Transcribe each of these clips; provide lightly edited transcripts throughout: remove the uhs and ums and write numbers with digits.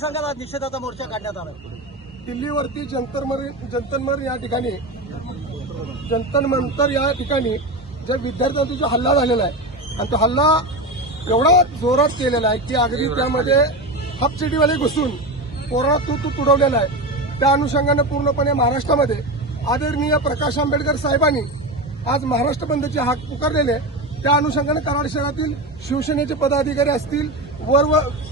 सांगाल आज निषेधाचा मोर्चा काढण्यात आला? दिल्लीवरती जंतर या ठिकाणी जंतर या ठिकाणी ज्या विद्यार्थ्यांचा जो हल्ला झालेला आहे आणि तो हल्ला एवढा जोरात केलेला आहे की अगदी त्यामध्ये हाफचिटीवाले घुसून पोराला तू तुडवलेला आहे। त्या अनुषंगानं पूर्णपणे महाराष्ट्रामध्ये आदरणीय प्रकाश आंबेडकर साहेबांनी आज महाराष्ट्र बंदचे हाक पुकारलेले आहे। त्या अनुषंगाने कराड शहरातील शिवसेनेचे पदाधिकारी असतील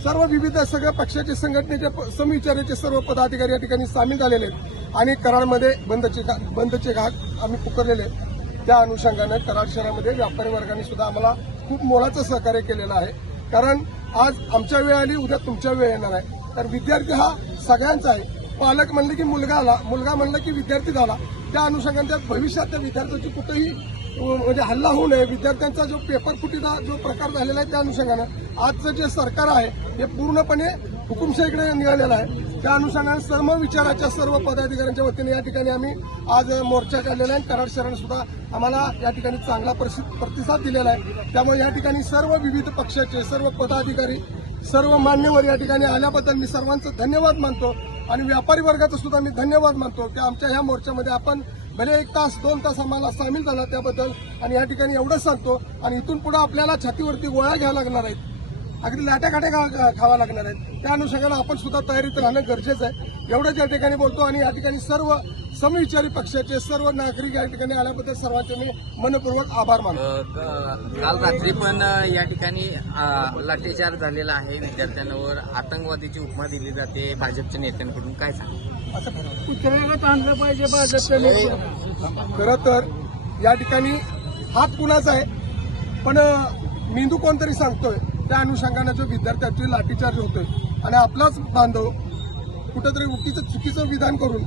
सर्व विविध सगळ्या पक्षाचे संघटनेचे समविचाराचे सर्व पदाधिकारी या ठिकाणी सामील झालेले आहेत आणि कराडमध्ये बंदचे हाक आम्ही पुकारलेले आहेत। त्या अनुषंगाने कराड शहरामध्ये व्यापारी वर्गाने सुद्धा आम्हाला खूप मोलाचं सहकार्य केलेलं आहे। कारण आज आमच्या वेळ आली, उद्या तुमच्या वेळ येणार आहे। तर विद्यार्थी हा सगळ्यांचा आहे। पालक म्हणले की मुलगा आला, मुलगा म्हणलं की विद्यार्थी झाला। त्या अनुषंगाने भविष्यात त्या विद्यार्थ्याची कुठेही म्हणजे हल्ला होऊ नये, विद्यार्थ्यांचा जो पेपर फुटीचा जो प्रकार झालेला आहे त्या अनुषंगानं आजचं जे सरकार आहे हे पूर्णपणे हुकुमशाहीकडे निघालेलं आहे। त्या अनुषंगाने सर्व विचाराच्या सर्व पदाधिकाऱ्यांच्या वतीने या ठिकाणी आम्ही आज मोर्चा काढलेला आहे। कराड शहराने सुद्धा आम्हाला या ठिकाणी चांगला प्रतिसाद दिलेला आहे। त्यामुळे या ठिकाणी सर्व विविध पक्षाचे सर्व पदाधिकारी सर्व मान्यवर या ठिकाणी आल्याबद्दल मी सर्वांचं धन्यवाद मानतो आणि व्यापारी वर्गाचा सुद्धा मी धन्यवाद मानतो की आमच्या ह्या मोर्चामध्ये आपण भले 1 तास 2 तास आम्हाला सामील झाला त्याबद्दल आणि या ठिकाणी एवढंच सांगतो। आणि इथून पुढे आपल्याला छातीवरती गोळ्या घ्याव्या लागणार आहेत, अगदी लाट्याकाट्या खावा लागणार आहेत। त्या अनुषंगाने आपण सुद्धा तयारीत राहणं गरजेचं आहे। एवढंच या ठिकाणी बोलतो आणि या ठिकाणी सर्व समविचारी पक्षाचे सर्व नागरिक या ठिकाणी आल्याबद्दल सर्वांचे मी मनपूर्वक आभार मानतो। काल रात्री पण या ठिकाणी लाठीचार झालेला आहे, विद्यार्थ्यांवर आतंकवादीची उपमा दिली जाते भाजपच्या नेत्यांकडून, काय सांगा? कुत्र्याला आणलं पाहिजे भाजपच्या। खरं तर या ठिकाणी हात कुणाचा आहे पण मेंदू कोणतरी सांगतोय। त्या अनुषंगाने जो विद्यार्थ्यांची लाठीचार्ज होतोय आणि आपलाच बांधव कुठेतरी चुकीचं विधान करून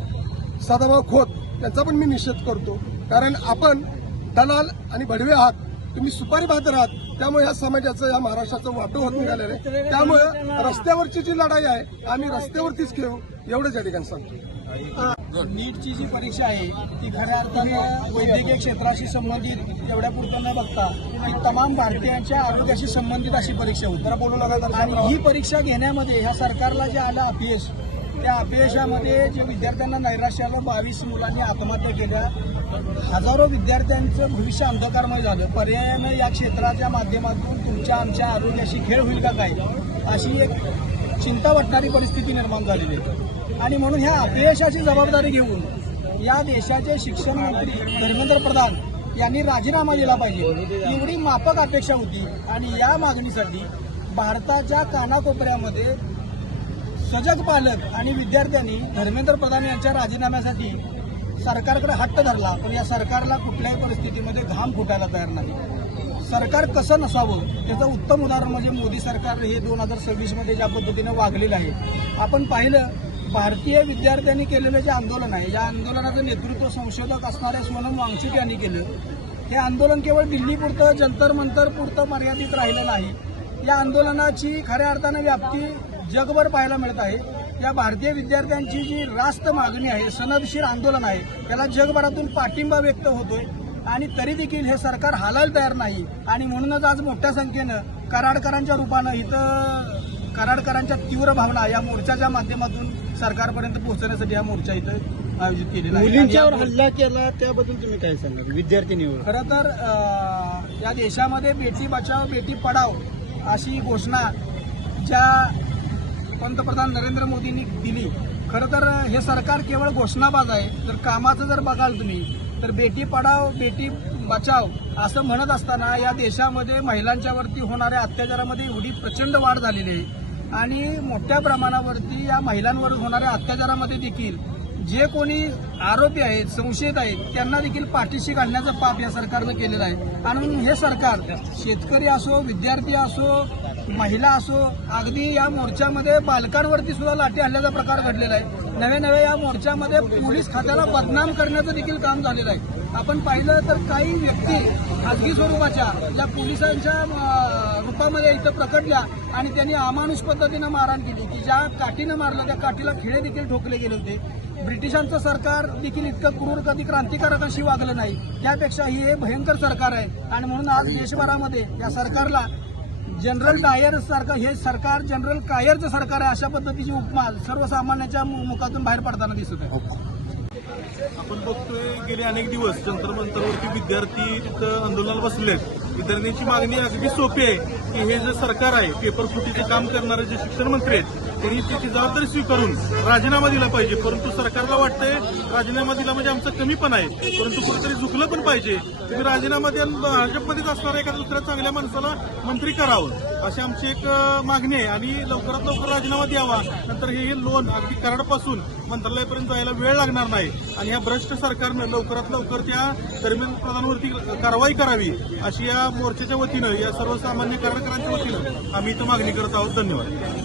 सदाभाऊ खोत त्यांचा पण मी निषेध करतो। कारण आपण दलाल आणि भडवे आहात, तुम्ही सुपारी बांधत आहात, त्यामुळे या समाजाचं या महाराष्ट्राचं वाटो होत निघालेलं आहे। त्यामुळे रस्त्यावरची जी लढाई आहे आम्ही रस्त्यावरतीच खेळू एवढंच या ठिकाणी सांगतो। नीटची जी परीक्षा आहे ती खऱ्या अर्थानं वैद्यकीय क्षेत्राशी संबंधित एवढ्या पुरतं न बघता ही तमाम भारतीयांच्या आरोग्याशी संबंधित अशी परीक्षा होती आणि ही परीक्षा घेण्यामध्ये ह्या सरकारला जे आलं अपयश, त्या अपयशामध्ये जे विद्यार्थ्यांना नैराश्य आलं, 22 मुलांनी आत्महत्या केल्या, हजारो विद्यार्थ्यांचं भविष्य अंधकारमय झालं। पर्यायानं या क्षेत्राच्या माध्यमातून तुमच्या आमच्या आरोग्याशी खेळ होईल का काय अशी एक चिंता वाटणारी परिस्थिती निर्माण झालेली आहे। आणि म्हणून ह्या अपयशाची जबाबदारी घेऊन या देशाचे शिक्षण मंत्री धर्मेंद्र प्रधान यांनी राजीनामा दिला पाहिजे, एवढी माफक अपेक्षा होती। आणि या मागणीसाठी भारताच्या कानाकोपऱ्यामध्ये सजग पालक आणि विद्यार्थ्यांनी धर्मेंद्र प्रधान यांच्या राजीनाम्यासाठी सरकारकडे हट्ट धरला, पण या सरकारला कुठल्याही परिस्थितीमध्ये घाम फुटायला तयार नाही। सरकार कसं नसावं त्याचं उत्तम उदाहरण म्हणजे मोदी सरकार हे 2026 मध्ये ज्या पद्धतीने वागलेलं आहे। आपण पाहिलं भारतीय विद्यार्थ्यांनी केलेलं जे आंदोलन आहे, या आंदोलनाचं नेतृत्व संशोधक असणाऱ्या सोनम वांगचुक यांनी केलं। हे आंदोलन केवळ दिल्लीपुरतं जंतर मंतर पुरतं मर्यादित राहिलं नाही, या आंदोलनाची खऱ्या अर्थानं व्याप्ती जगभर पाहायला मिळत आहे। या भारतीय विद्यार्थ्यांची जी रास्त मागणी आहे, सनदशीर आंदोलन आहे, त्याला जगभरातून पाठिंबा व्यक्त होतोय आणि तरी देखील हे सरकार हालायला तयार नाही। आणि म्हणूनच आज मोठ्या संख्येनं कराडकरांच्या रूपानं इथं कराडकरांच्या तीव्र भावना या मोर्चाच्या माध्यमातून सरकारपर्यंत पोहोचण्यासाठी हा मोर्चा इथं आयोजित केलेला आहे। मुलींच्यावर हल्ला केला त्याबद्दल तुम्ही काय सांगाल विद्यार्थिनीवर? खरं तर या देशामध्ये बेटी बचाव बेटी पढाव अशी घोषणा ज्या पंतप्रधान नरेंद्र मोदींनी दिली, खरं तर हे सरकार केवळ घोषणाबाज आहे। जर कामाचं जर बघाल तुम्ही तर बेटी पढाव बेटी बचाव असं म्हणत असताना या देशामध्ये महिलांच्यावरती होणाऱ्या अत्याचारामध्ये एवढी प्रचंड वाढ झालेली आहे आणि मोठ्या प्रमाणावरती या महिलांवर होणाऱ्या अत्याचारामध्ये देखील जे कोणी आरोपी आहेत, संशयित आहेत, त्यांना देखील पाठीशी घालण्याचं पाप या सरकारनं केलेलं आहे। आणि हे सरकार शेतकरी असो, विद्यार्थी असो, महिला असो, अगदी या मोर्चामध्ये बालकांवरती सुद्धा लाठी हल्ल्याचा प्रकार घडलेला आहे। नव्या या मोर्चामध्ये पोलीस खात्याला बदनाम करण्याचं देखील काम झालेलं आहे। आपण पाहिलं तर काही व्यक्ती खाजगी स्वरूपाच्या ज्या पोलिसांच्या रूपामध्ये इथं प्रकटल्या आणि त्यांनी अमानुष पद्धतीनं मारहाण केली की ज्या काठीनं मारलं त्या काठीला खिळे देखील ठोकले गेले होते। ब्रिटिशांचं सरकार देखील इतकं क्रूर कधी क्रांतिकारक अशी वागलं नाही, त्यापेक्षा हे भयंकर सरकार आहे। आणि म्हणून आज देशभरामध्ये या सरकारला जनरल डायर सारखं हे सरकार जनरल कायरचं सरकार आहे अशा पद्धतीची उपमा सर्वसामान्यांच्या मुखातून बाहेर पडताना दिसत आहे. आपण बघतोय गेले अनेक दिवस जंतर मंतरवरती विद्यार्थी तिथं आंदोलनाला बसलेत. विद्यार्थ्यांची मागणी अगदी सोपी आहे की हे जे सरकार आहे पेपर फुटीचे काम करणारे जे शिक्षण मंत्री आहेत त्यांनी त्याची जबाबदारी स्वीकारून राजीनामा दिला पाहिजे. परंतु सरकारला वाटतंय राजीनामा दिला म्हणजे आमचं कमीपण आहे, परंतु कुठेतरी झुकलं पण पाहिजे. तुम्ही राजीनामा द्या, भाजपमध्येच असणाऱ्या एका दुसऱ्या चांगल्या माणसाला मंत्री करावं अशी आमची एक मागणी आहे. आणि लवकरात लवकर राजीनामा द्यावा. नंतर हे लोन अगदी कराडपासून मंत्रालयापर्यंत जायला वेळ लागणार नाही. आणि ह्या भ्रष्ट सरकारनं लवकरात लवकर त्या दरम्यान प्रधानवरती कारवाई करावी अशी या मोर्चाच्या वतीनं या सर्वसामान्य कार्यकर्त्यांच्या वतीनं आम्ही इथं मागणी करत आहोत. धन्यवाद.